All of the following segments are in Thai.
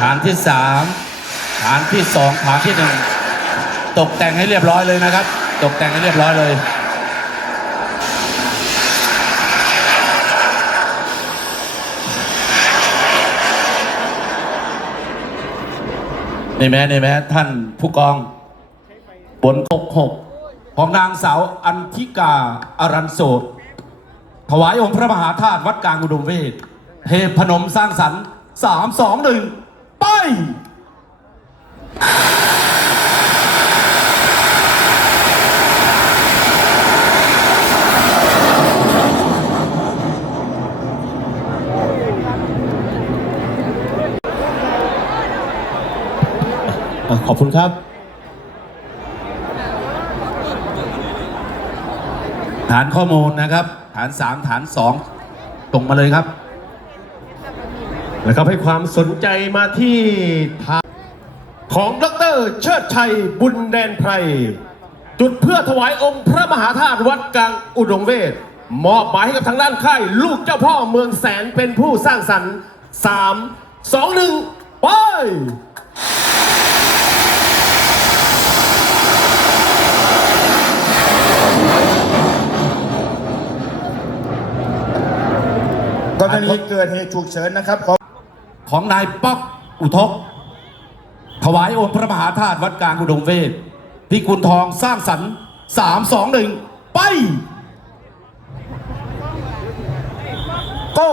ฐานที่สามฐานที่สองฐานที่หนึ่งตกแต่งให้เรียบร้อยเลยนะครับ ตกแต่งให้เรียบร้อยเลยนี่แม้นี่แม้ท่านผู้กองบนหกหกของนางสาวอันธิกาอารันโสดถวายองค์พระมหาธาตุวัดกลางอุดมเวทเทพนมสร้างสรรค์สามสองหนึ่ง ไปขอบคุณครับ ฐานข้อมูลนะครับ ฐานสามฐานสองตรงมาเลยครับ นะครับให้ความสนใจมาที่ทางของดรเชิดชัยบุญแดนไพร จุดเพื่อถวายองค์พระมหาธาตุวัดกลางอุดมเวทมอบหมายให้กับทางด้านค่าย ลูกเจ้าพ่อเมืองแสนเป็นผู้สร้างสรรค์สามสองหนึ่งไปกรณีเกิดเหตุฉุกเฉินนะครับ ของนายป๊อกอุทก ถวายองค์พระมหาธาตุวัดกลางอุดมเวทที่กุลทองสร้างสรรค์สามสองหนึ่งไป โก้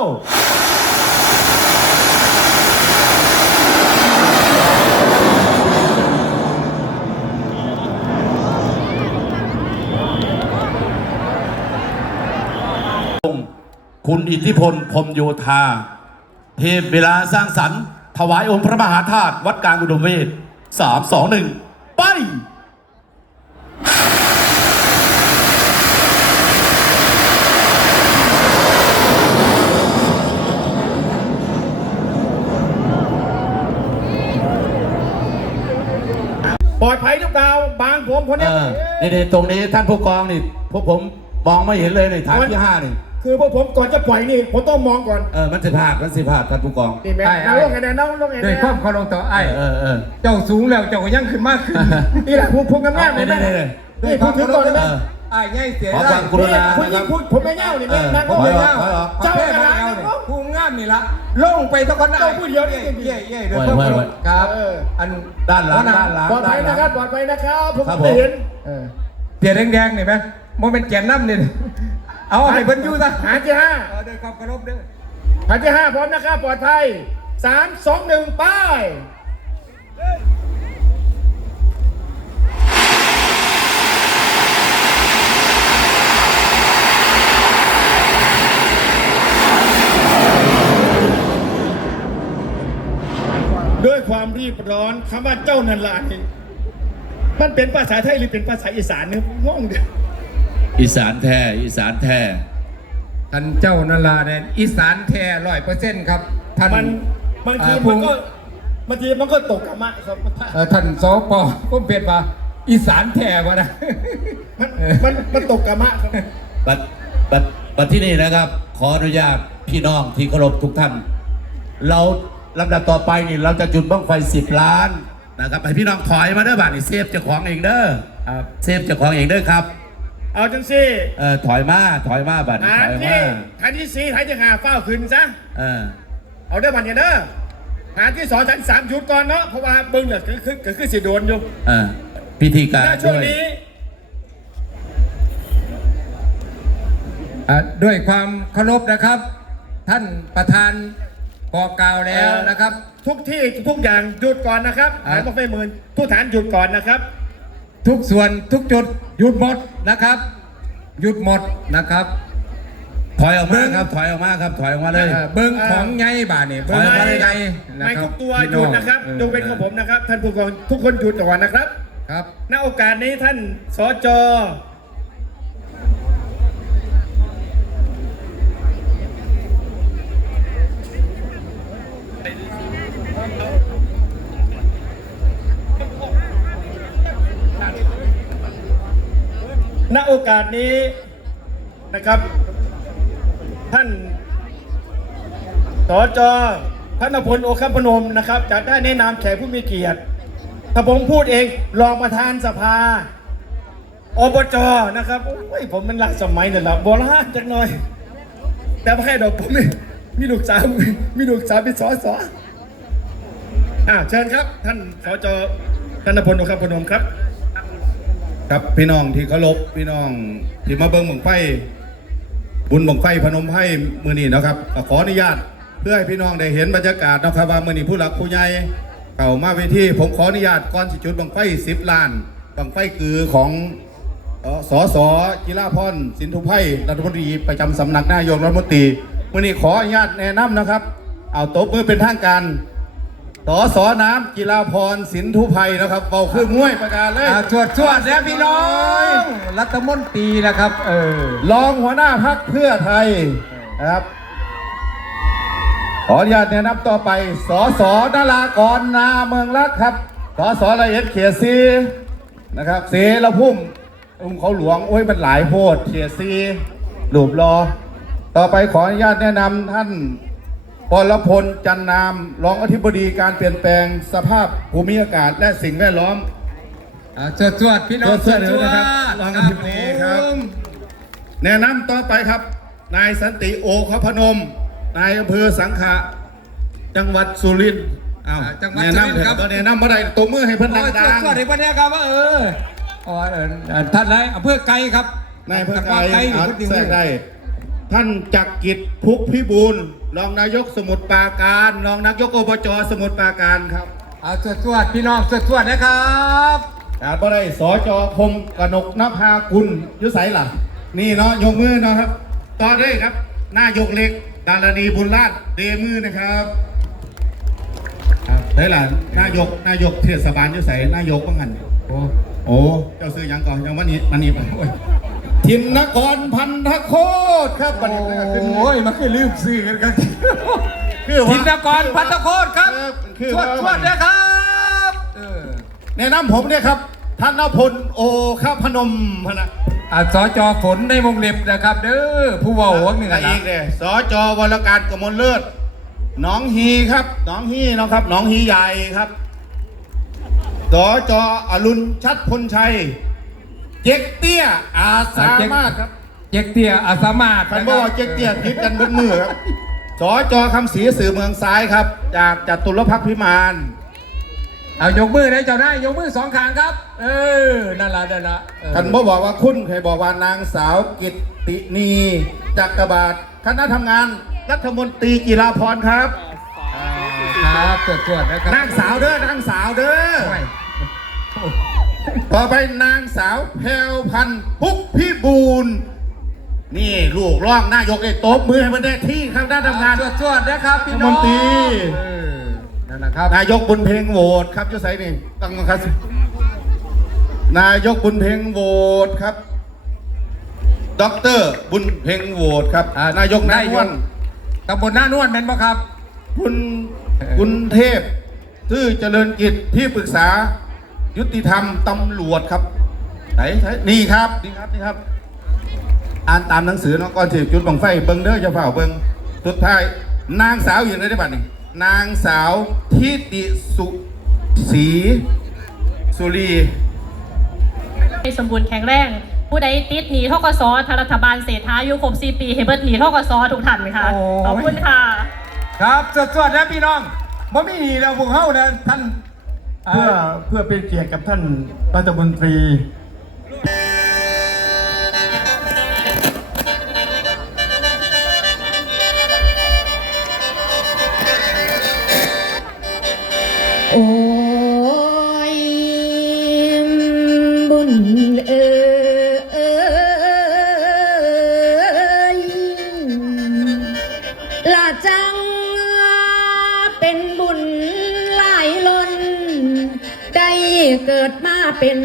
คุณอิทธิพลพรมโยธา เทพเวลาสร้างสรรค์ ถวายองค์พระมหาธาตุวัดกลางอุดมเวทสามสองหนึ่งไปปลอดภัยหรือเปล่าบางผมคนเอเนี้ยอนี่ๆตรงนี้ท่านผู้กองนี่พวกผมมองไม่เห็นเลยในฐานที่ห้านี่ คือพวกผมก่อนจะปล่อยนี่ผมต้องมองก่อนเออมันสิพลาดมันสิพลาดท่านผู้กองนี่แม่ใช่น้องลงไงเนี่ยน้องลงไงด้วยเนี่ยความเคารพต่อไอ้เออเออเจ้าสูงแล้วเจ้าก็ยังขึ้นมากขึ้นนี่แหละพูดพูดงามๆเลยนี่นะนี่นี่นี่พูดถึงก่อนเลยเอนะอไอ้ง่ายเสียขอได้ความกรุณาคุณยิ่งพูดผมไม่เง่านี่แม่นั่งเอลองเลยถนะอยออกเจ้าเจ้ากันแล้แล้วเนี่ยผู้งามนี่ละลงไปตะกันได้เจ้าพูดเดียวนี่ เย่เย่เย่ด้วยไว้ความไว้เคารไว้พครับเอออันด้านหลังหัวด้านหลัง ปลอดภัยนะครับปลอดภัยนะครับผมครับผม ไม่เห็น เออเสียแดงๆนี่ไหมโมเป็นแกนน้ำนี่ เอาให้เพิ่นอยู่ซะหาที่ห้าเออด้วยความเคารพเด้อหาที่ห้าพร้อมนะครับปลอดภัยสามสองหนึ่งไปด้วยความรีบร้อนคำว่าเจ้านันลานี่มันเป็นภาษาไทยหรือเป็นภาษาอีสานเนี่ยงงเดียว อีสานแท้อีสานแท้ท่านเจ้านาราเนี่ยอีสานแท้ร้อยเปอร์เซ็นต์ครับท่านมันบางทีอ่มันก็ผู้บางทีมันก็ตกกรรมะครับเอ่อท่านสปก็เปลี่ยนมาอีสานแท้วะนะมันมันมันตกกรรมะครับบัดบัดบัดที่นี่นะครับ ขออนุญาตพี่น้องที่เคารพทุกท่าน เราลำดับต่อไปนี่เราจะจุดบ้างไฟสิบล้านนะครับให้พี่น้องถอยมาเด้อบ้านนี่เซฟเจ้าของเองเด้อครับเซฟเจ้าของเองเด้อครับ เอาจังซี่เออถอยมาถอยมาบัดนี้ฐานถอยที่มาฐานที่สี่ฐานที่ห้าเฝ้าขึ้นซะ เออเอาเด้อบันเนี่ยเด้อฐานที่สองฐานที่สามหยุดก่อนเนาะ เพราะว่าเบิ้งเนี่ยคือคือคือคือสิโดนอยู่เออพิธีการณช่วด้งวยนี้ อะด้วยความเคารพนะครับ ท่านประธานบอกกล่าวแล้วนะครับ ทุกที่ทุกอย่างหยุดก่อนนะครับอ่า ฐานต้องไฟหมื่นทุกฐานหยุดก่อนนะครับ ทุกส่วนทุกจุดหยุดหมดนะครับ หยุดหมดนะครับ ถอยออกมาครับ ถอยออกมาครับ ถอยออกมาเลยเอ่อเบิ้งของไงบ่านี่เบิ้งของไงนะไม่ครัทุบกตัวพี่หยุดนะครับเออดูเป็นของผมนะครับ ท่านผู้กองทุกคนหยุดก่อนนะครับ ครับ ณโอกาสนี้ท่านสจ โอกาสนี้นะครับ ท่านสจพระนพลโอคัมพนมนะครับจะได้แนะนำแขกผู้มีเกียรติถ้าผมพูดเองรองประธานสภาอบจนะครับโอ้ยผมมันลักสมัยนี่แหละโบราณจังหน่อย แต่ไม่ให้ดอกผมนี่มีลูกสาวมีลูกสาวเป็นสอสออ่าเชิญครับ ท่านสจธนพลโอคัมพนมครับ ครับพี่น้องที่เคารพพี่น้องที่มาเบิ่งบังไฟบุญบังไฟพนมไพ่มือนี้นะครับก็ขออนุญาตเพื่อให้พี่น้องได้เห็นบรรยากาศนะครับว่ามือนี้ผู้หลักผู้ใหญ่เข้ามาเวทีผมขออนุญาตก่อนสิจุดบังไฟ10ล้านบังไฟคือของเอ่อสสจิราพรสินทุไพรัฐมนตรีประจำสำนักนายกรัฐมนตรีมือนี้ขออนุญาตแนะนำนะครับ เอาตบมือเป็นทางการ สสน้ำจิราพรสินทุไพนะครับเบาคือมวยประกาศเลยอ่าชวดชวดนะพี่น้อง รัฐมนตรีนะครับ เออ รองหัวหน้าพักเพื่อไทยนะครับ ขออนุญาตแนะนำต่อไปสสนารากรนาเมืองรักครับสสละเอียดเขียซีนะครับเสรพุ่มอุ้มเขาหลวงโอ้ยมันหลายโพดเขียซีหลูบรอ ต่อไปขออนุญาตแนะนำท่าน ปรพลจันนามรองอธิบดีการเปลี่ยนแปลงสภาพภูมิอากาศและสิ่งแวดล้อมอ่าชวดชวดพี่น้องชวดชวดนะครับรองอธิบดีครับผมแนะนำต่อไปครับ นายสันติโอคพนม นายอำเภอสังขะจังหวัดสุรินทร์อ้าวอ่าจังหวัดแนะสุรินทร์นำครับก็แนะนำมาได้ตัวมือให้เพิ่นโอ้ยชดัวดงชวดในวันนี้ครับว่าเอออ๋อเออเออท่านนายอำเภอไกลครับๆนายอำเภอไกรไกลอานี่แทรกได้ ท่านจักรกิจพุกพิบูลรองนายกสมุทรปราการรองนายกอบจสมุทรปราการครับเอาชวดชวดพี่น้องชวดชวดนะครับอาบ่ได้สจพงศ์กนกนภากุลอยุไสล่ะ นี่เนาะยกมือเนาะครับ ต่อได้ครับนายกเล็กดารณีบุญราชเดมือนะครับครับได้ล่ะนายกนายกเทศบาลอยุไสนายกว่างันโอ้โอ้เจ้าซื้อหยังก่อนยังวันนี้มันนี้ไปโอ้ย ทิมนครพันธโคตรครับบัดนี้ก็ขึ้นโอ้ยมันคือลืมซื้อกันกันคือว่าทินกรพัฒโคตรครับเออคือชวดว่าชวดนะครับเออแนะนำผมเนี่ยครับธนพลโอข้าพนมพะนะอ่าสจฝนในวงเล็บนะครับ เด้อผู้ว่าหัวหนึ่งอะอะอีนะกเลยสจวรการกมลเลิศหน้องฮีครับหน้องฮีเนาะครับหน้องฮีใหญ่ครับสจอรุณชัดพลชัย เจ๊กเตี้ยอาสามารถครับเจ๊กเตี้ยอาสามารถคันบอกว่าเจ๊กเตี้ยพิดกันเบนมือครับสจคำศรีสื่อเมืองซ้ายครับ จากจตุรพักษ์พิมานเอายกมือนะเจ้านายยกมือสองข้างครับ เออนั่นละนั่นละเออท่านบ่บอกว่าคุณเคยบอกว่านางสาวกิตตินีจักรบาทคณะทำงานรัฐมนตรีกีฬาพรครับครับตรวจตรวจนะครับนางสาวเด้อนางสาวเด้อโอ้ย ต่อไปนางสาวแพรวพันธ์พุกพิบูลนี่ลูกร่องนายกได้ตบมือให้มันได้ที่ข้างด้านทำงานตรวจตรวจนะครับพี่น้องรัฐมนตรี เออนั่นแหละครับ นายกบุญเพ็งโหวตครับยุไสนี่ตั้งครับ นายกบุญเพ็งโหวตครับด็อกเตอร์บุญเพ็งโหวตครับ อ่านายกนายวันตำบลหน้านวลเป็นปะครับ คุณเออคุณเทพซื่อเจริญกิจที่ปรึกษา ยุติธรรมตำรวจครับไหนไหนนี่ครับนี่ครับนี่ครับ อ่านตามหนังสือเนาะก่อนสิจุดบังไฟเบิ้งเด้อจะเฝ้าเบิ้งสุดท้าย นางสาวอยู่ในได้บัดนี้นางสาวทิติสุศรีสุรีให้สมบูรณ์แข็งแรงผู้ใดติดหนีทกศทางรัฐบาลเศรษฐาอายุครบ4ปีให้เบิดหนีทกศทุกท่านเลยค่ะโอ้ยขอบคุณค่ะ ครับตรวจตรวจนะพี่น้องบ่มีหนีแล้วพวกเฮานะท่าน เพื่อเพื่อเป็นเกียรติกับท่านรัฐมนตรี โอ้ยบุญเอ เป็น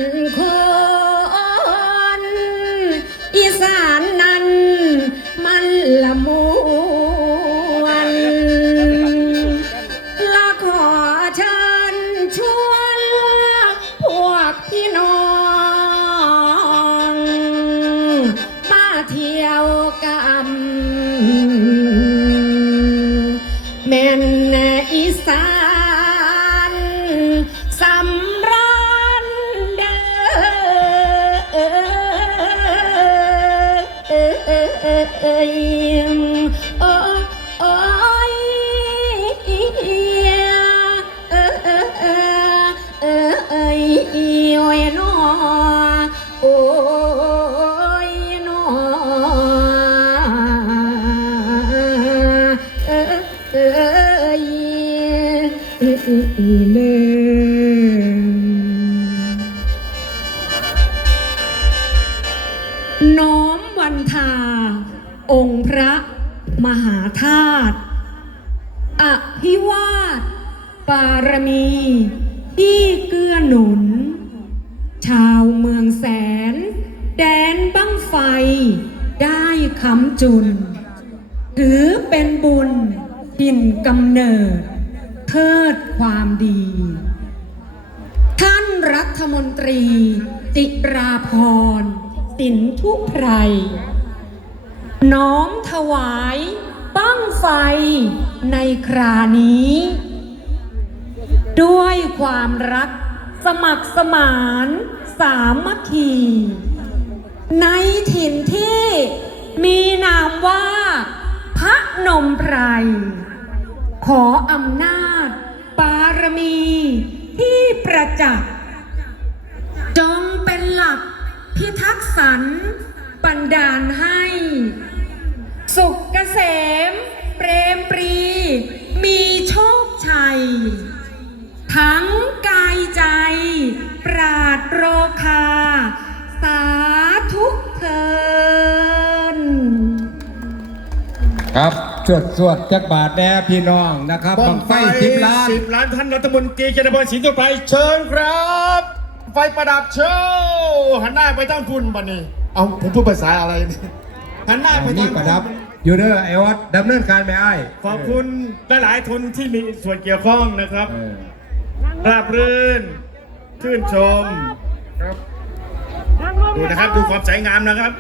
ยโอ้อยเอ้ยเอ้อยโอ้ยน้อย องค์พระมหาธาตุอภิวาทบารมี ที่เกื้อหนุน ชาวเมืองแสน แดนบั้งไฟ ได้คำจุน ถือเป็นบุญถิ่นกำเนิด เทิดความดี ท่านรัฐมนตรี จิราพรสินทุไพร น้อมถวายบั้งไฟในครานี้ ด้วยความรักสมัครสมานสามัคคี ในถิ่นที่มีนามว่า พระนมไพร ขออำนาจบารมีที่ประจักษ์จงเป็นหลักพิทักษ์สรรบันดาลให้ สวดสวดจักบาทแด่พี่น้องนะครับบังไฟสิบล้านสิบล้านท่านรัฐมนตรีเจนพรศรีตุไพรเชิญครับ ไฟประดับโชว์หันหน้าไปตั้งพุ่นบันนี้ เอาผมพูดภาษาอะไรเนี่ยหันหน้าไปนี่ตั้งประดับอยู่เด้อไอ้วัดดำเนินการไม่อ้ายขอบคุณหลายๆทุนที่มีส่วนเกี่ยวข้องนะครับเออราบรื่นชื่นชมดูนะครับดูความสวยงามนะครับ